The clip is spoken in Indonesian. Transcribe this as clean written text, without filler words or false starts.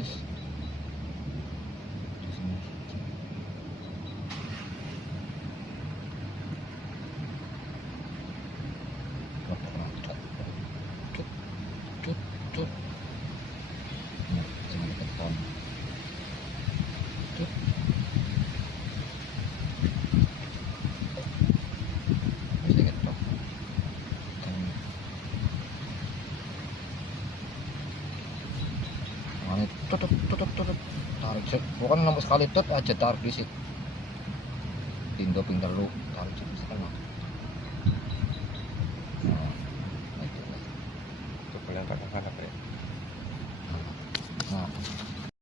guys. Di sini. Cut. Nah, jangan dekat pohon. Cut. Bisa ketok. Ini tutup. Tarik set. Bukan lama sekali aja tarik di situ. Pintu lu tarik set kan. Nah, itu. Coba lihat ke kanan ya. Nah,